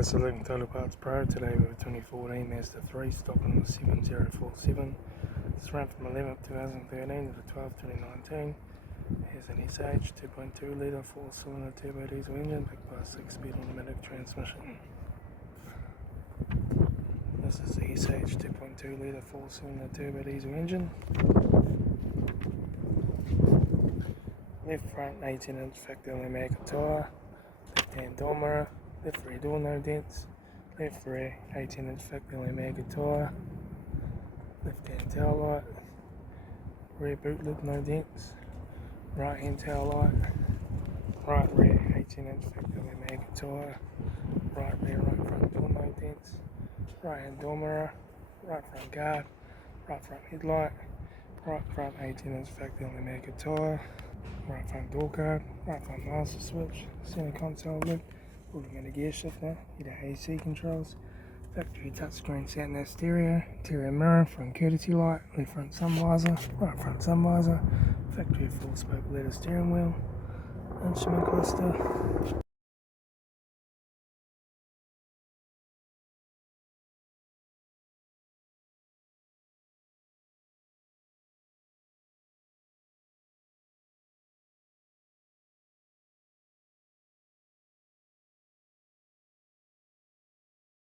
This is Litre Total Parts Pro. Today we have a 2014 Mazda 3 stock on the 7047. It's run from 11th 2013 to the 12th 2019. Here's an SH 2.2 litre 4-cylinder turbo diesel engine backed by a 6-speed automatic transmission. This is the SH 2.2 litre 4-cylinder turbo diesel engine. Left front 18-inch factory Mazda tyre. Left hand door mirror. Left rear door no dents. Left rear 18-inch factory Mazda tyre. Left hand tail light. Rear boot lid no dents. Right hand tail light. Right rear 18-inch factory Mazda tyre. Right rear right front door no dents. Right hand door mirror. Right front guard. Right front headlight. Right front 18-inch factory Mazda tyre. Right front door guard. Right front master switch. Center console lid. Automatic gear shifter. Heater AC controls. Factory touchscreen sat-nav stereo. Interior mirror. Front courtesy light. Left front sun visor. Right front sun visor. Factory 4-spoke leather steering wheel. Instrument cluster.